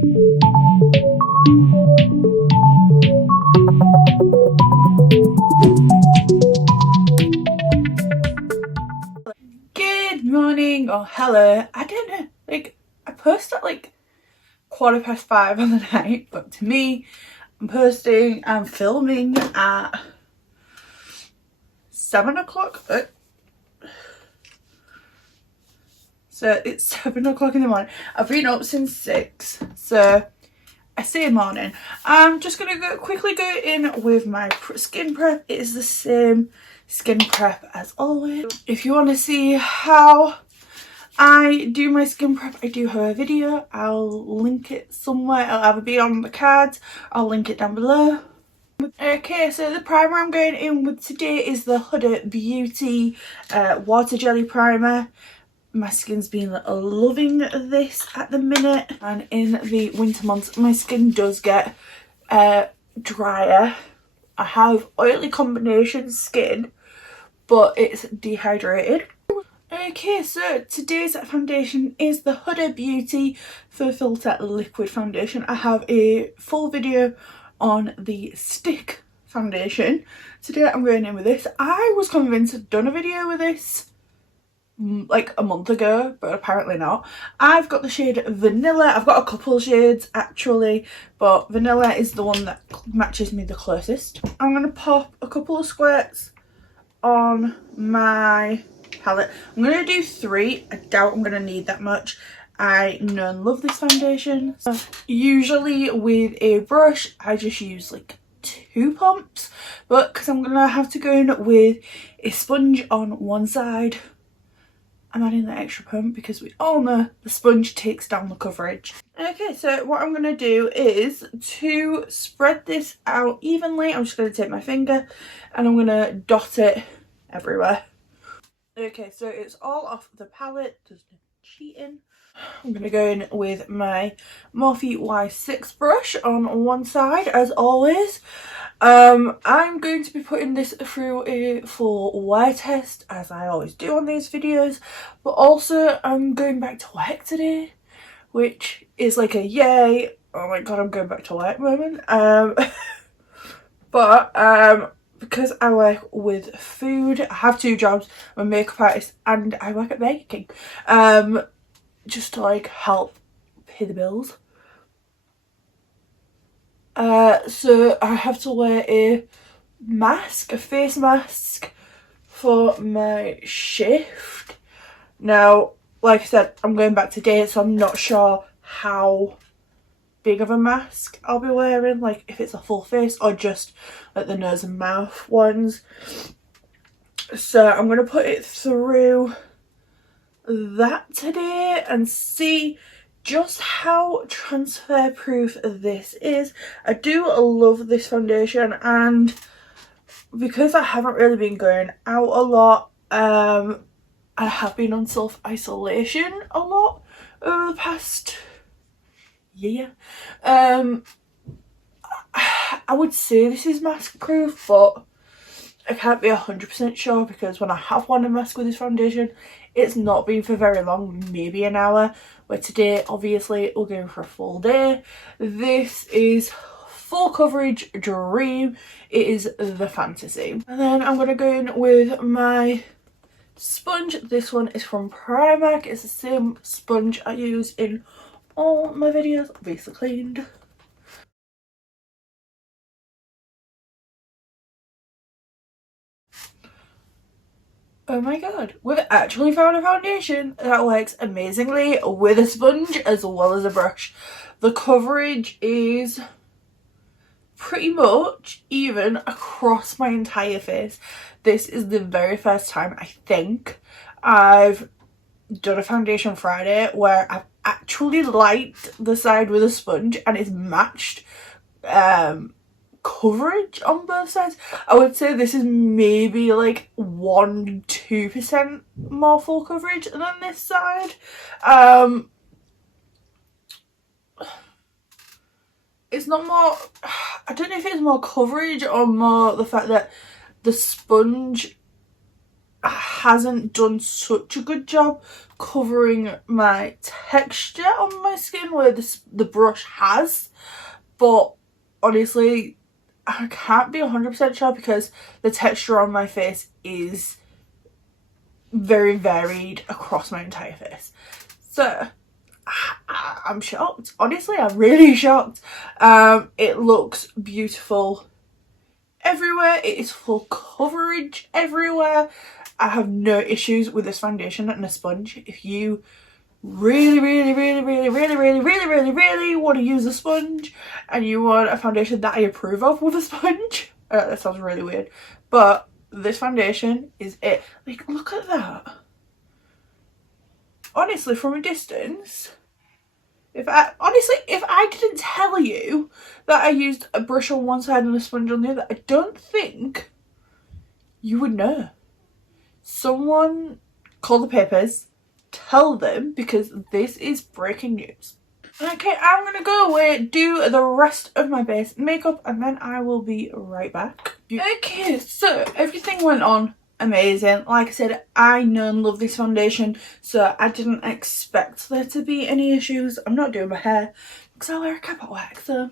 Good morning or hello. I don't know, like I post at like 5:15 on the night, but to me I'm filming at 7 o'clock. So it's 7 o'clock in the morning. I've been up since 6, so I say morning. I'm just gonna quickly go in with my skin prep. It is the same skin prep as always. If you want to see how I do my skin prep, I do have a video. I'll link it somewhere. It'll either be on the cards, I'll link it down below. Okay, so the primer I'm going in with today is the HUDA Beauty Water Jelly Primer. My skin's been loving this at the minute, and in the winter months my skin does get drier. I have oily combination skin, but it's dehydrated. Okay, so today's foundation is the HUDA Beauty Faux Filter Liquid Foundation. I have a full video on the stick foundation. Today I'm going in with this. I was convinced I'd done a video with this like a month ago, but apparently not. I've got the shade Vanilla. I've got a couple shades actually, but Vanilla is the one that matches me the closest. I'm going to pop a couple of squirts on my palette. I'm going to do 3. I doubt I'm going to need that much. I know and love this foundation. So usually with a brush I just use like 2 pumps, but because I'm going to have to go in with a sponge on one side, I'm adding the extra pump because we all know the sponge takes down the coverage. Okay, so what I'm going to do is to spread this out evenly. I'm just going to take my finger and I'm going to dot it everywhere. Okay, so it's all off the palette, there's no cheating. I'm going to go in with my Morphe Y6 brush on one side as always. I'm going to be putting this through a full wear test as I always do on these videos, but also I'm going back to work today, which is like a yay, oh my god I'm going back to work moment. Because I work with food, I have 2 jobs, I'm a makeup artist and I work at Burger King, just to like help pay the bills. So I have to wear a mask, a face mask for my shift. Now, like I said, I'm going back today, so I'm not sure how big of a mask I'll be wearing, like if it's a full face or just like the nose and mouth ones. So I'm going to put it through that today and see just how transfer proof this is. I do love this foundation, and because I haven't really been going out a lot, I have been on self-isolation a lot over the past year. I would say this is mask proof, but I can't be 100% sure because when I have worn a mask with this foundation, it's not been for very long, maybe an hour, where today obviously we're going for a full day. This is full coverage dream. It is the fantasy. And then I'm going to go in with my sponge. This one is from Primark. It's the same sponge I use in all my videos, obviously cleaned. Oh my god, we've actually found a foundation that works amazingly with a sponge as well as a brush. The coverage is pretty much even across my entire face. This is the very first time I think I've done a foundation Friday where I've actually liked the side with a sponge and it's matched coverage on both sides. I would say this is maybe like 1-2% more full coverage than this side. It's not more, I don't know if it's more coverage or more the fact that the sponge hasn't done such a good job covering my texture on my skin where the brush has. But honestly, I can't be 100% sure because the texture on my face is very varied across my entire face. So I'm shocked. Honestly, I'm really shocked. It looks beautiful everywhere. It is full coverage everywhere. I have no issues with this foundation and a sponge. If you really want to use a sponge and you want a foundation that I approve of with a sponge, that sounds really weird, but this foundation is it. Like, look at that. Honestly, from a distance, if I didn't tell you that I used a brush on one side and a sponge on the other, I don't think you would know. Someone call the papers, tell them, because this is breaking news. Okay, I'm gonna go away, do the rest of my base makeup, and then I will be right back. Okay, so everything went on amazing. Like I said, I know and love this foundation, so I didn't expect there to be any issues. I'm not doing my hair because I wear a cap at work, so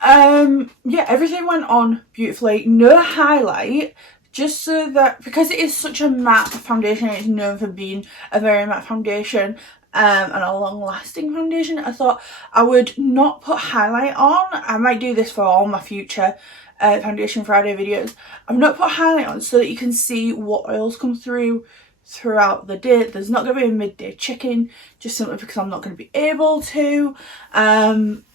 yeah, everything went on beautifully. No highlight, just so that, because it is such a matte foundation, it's known for being a very matte foundation and a long lasting foundation, I thought I would not put highlight on. I might do this for all my future Foundation Friday videos. I've not put highlight on so that you can see what oils come through throughout the day. There's not going to be a midday chicken, just simply because I'm not going to be able to.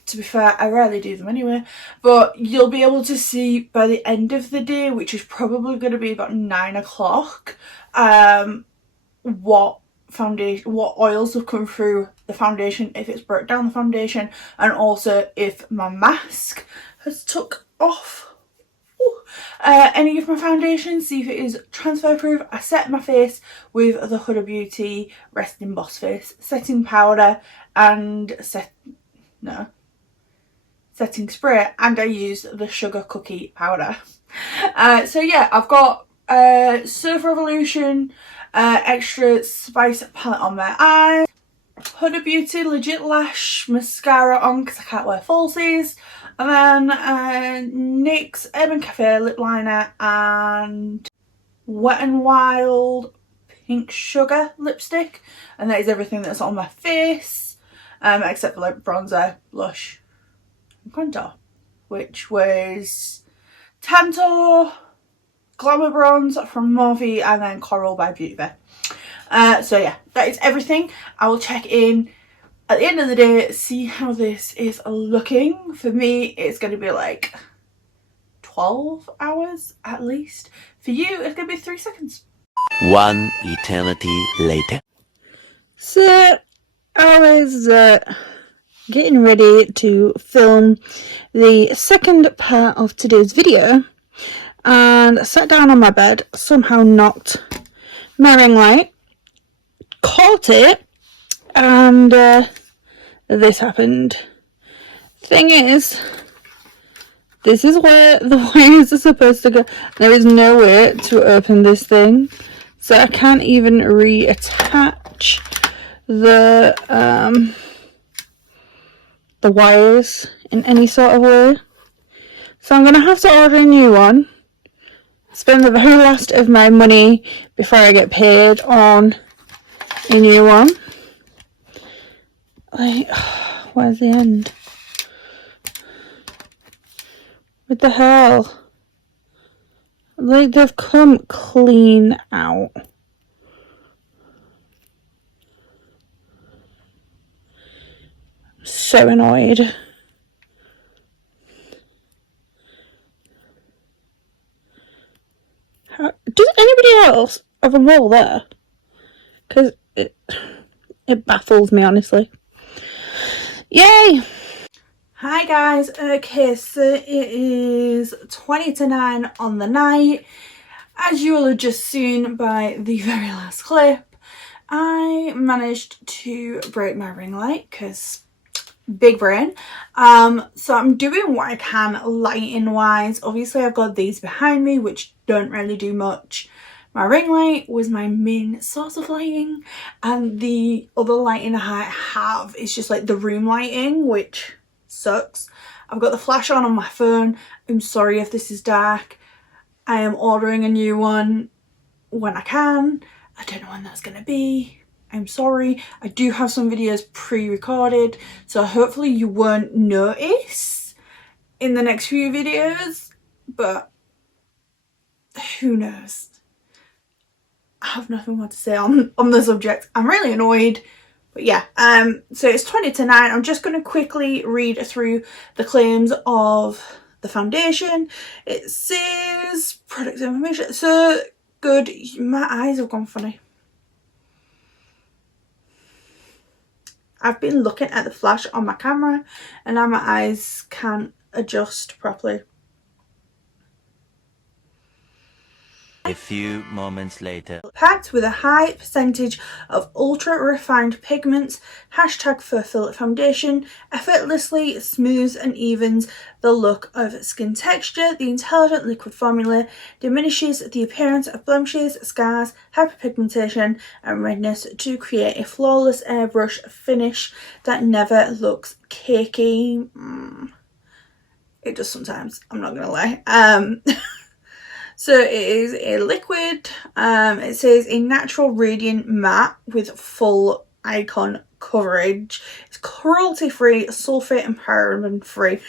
To be fair, I rarely do them anyway, but you'll be able to see by the end of the day, which is probably going to be about 9 o'clock, what oils have come through the foundation, if it's broke down the foundation, and also if my mask has took off any of my foundation, see if it is transfer proof. I set my face with the Huda Beauty Resting Boss Face setting powder and setting spray, and I used the Sugar Cookie powder. So yeah, I've got Surf Revolution Extra Spice palette on my eyes, Huda Beauty Legit Lash mascara on because I can't wear falsies, and then NYX Urban Cafe lip liner and Wet n Wild Pink Sugar lipstick, and that is everything that's on my face, except for like bronzer, blush and contour, which was Tantor, Glamour Bronze from Morphe, and then Coral by Beauty Bay. So yeah, that is everything. I will check in at the end of the day, see how this is looking. For me, it's going to be like 12 hours at least. For you, it's going to be 3 seconds. One eternity later. So I was getting ready to film the second part of today's video, and I sat down on my bed, somehow knocked my ring light, caught it, and this happened. Thing is, this is where the wires are supposed to go. There is no way to open this thing, so I can't even reattach the wires in any sort of way. So I'm going to have to order a new one, spend the very last of my money before I get paid on a new one. Like, where's the end? What the hell? Like, they've come clean out. So annoyed. Does anybody else have a mole there? Because it baffles me, honestly. Yay! Hi guys, okay, so it is 20 to 9 on the night. As you will have just seen by the very last clip, I managed to break my ring light because big brain. So I'm doing what I can lighting wise. Obviously I've got these behind me which don't really do much, My ring light was my main source of lighting, and the other lighting I have is just like the room lighting, which sucks. I've got the flash on my phone. I'm sorry if this is dark. I am ordering a new one when I can. I don't know when that's going to be. I'm sorry. I do have some videos pre-recorded, so hopefully you won't notice in the next few videos, but who knows. I have nothing more to say on the subject. I'm really annoyed, but yeah. So it's 20 to 9. I'm just going to quickly read through the claims of the foundation. It says product information. So good. My eyes have gone funny. I've been looking at the flash on my camera and now my eyes can't adjust properly. A few moments later. Packed with a high percentage of ultra refined pigments, hashtag fur filter foundation effortlessly smooths and evens the look of skin texture. The intelligent liquid formula diminishes the appearance of blemishes, scars, hyperpigmentation and redness to create a flawless airbrush finish that never looks cakey. It does sometimes, I'm not gonna lie. So it is a liquid. It says a natural radiant matte with full icon coverage. It's cruelty free, sulfate and paraben free.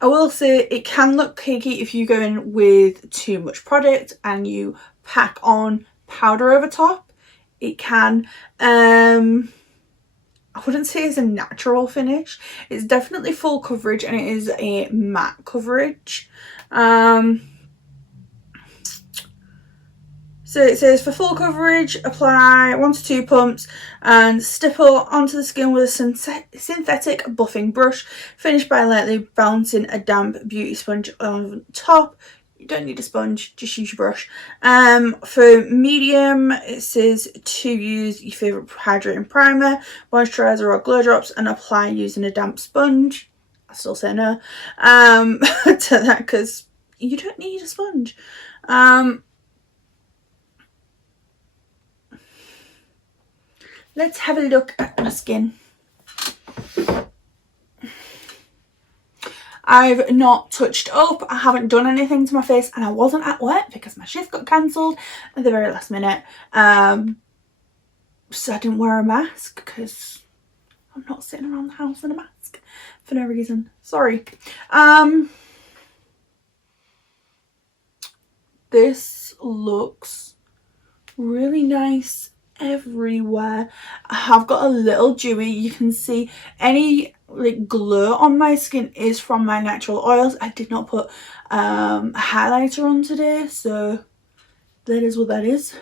I will say it can look cakey if you go in with too much product and you pack on powder over top. It can. I wouldn't say it's a natural finish. It's definitely full coverage and it is a matte coverage. So it says for full coverage, apply 1 to 2 pumps and stipple onto the skin with a synthetic buffing brush. Finish by lightly bouncing a damp beauty sponge on top. You don't need a sponge, just use your brush. For medium, it says to use your favourite hydrating primer, moisturiser or glow drops and apply using a damp sponge. I still say no to that because you don't need a sponge. Let's have a look at my skin. I've not touched up. I haven't done anything to my face and I wasn't at work because my shift got cancelled at the very last minute. So I didn't wear a mask because I'm not sitting around the house in a mask for no reason. Sorry. This looks really nice everywhere. I have got a little dewy. You can see any like glow on my skin is from my natural oils. I did not put a highlighter on today, so that is what that is.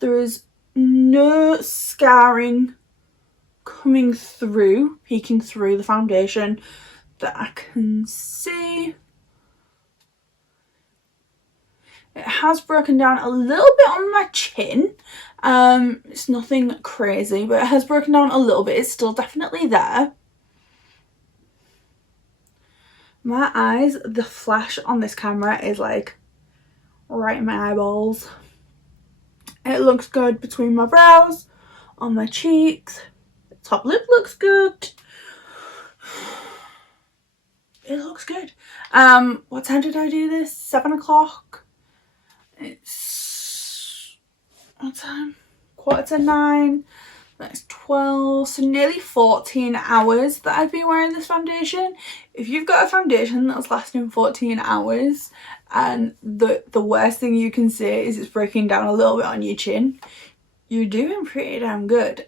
There is no scarring coming through, peeking through the foundation that I can see. It has broken down a little bit on my chin. It's nothing crazy, but it has broken down a little bit. It's still definitely there. My eyes, the flash on this camera is like right in my eyeballs. It looks good between my brows, on my cheeks. The top lip looks good. It looks good. What time did I do this? 7 o'clock. It's what time? 9:15. That's 12. So nearly 14 hours that I've been wearing this foundation. If you've got a foundation that's lasting 14 hours and the worst thing you can say is it's breaking down a little bit on your chin, you're doing pretty damn good.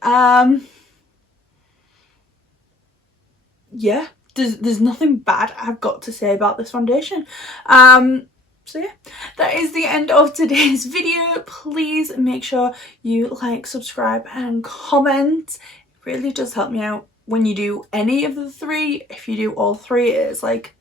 Yeah, there's nothing bad I've got to say about this foundation. So yeah, that is the end of today's video. Please make sure you like, subscribe and comment. It really does help me out when you do any of the 3. If you do all 3, it's like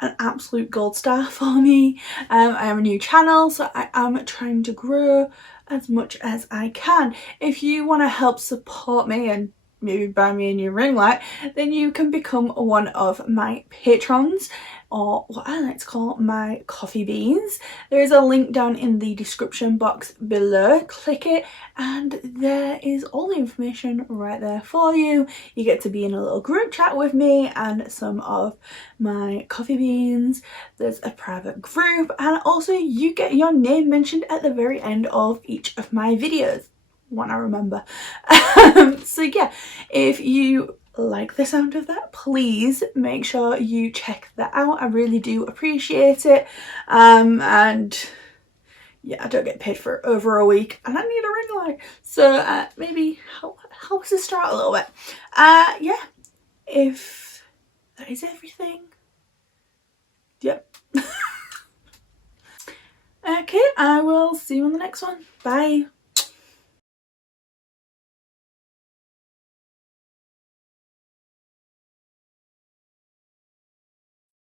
an absolute gold star for me. I am a new channel, so I am trying to grow as much as I can. If you want to help support me and maybe buy me a new ring light, then you can become one of my patrons, or what I like to call my coffee beans. There is a link down in the description box below. Click it and there is all the information right there for you. You get to be in a little group chat with me and some of my coffee beans. There's a private group, and also you get your name mentioned at the very end of each of my videos, when I remember. So yeah, if you like the sound of that, please make sure you check that out. I really do appreciate it. And yeah, I don't get paid for over a week and I need a ring light, so maybe help us start a little bit. Yeah, if that is everything, yep. Okay, I will see you on the next one. Bye.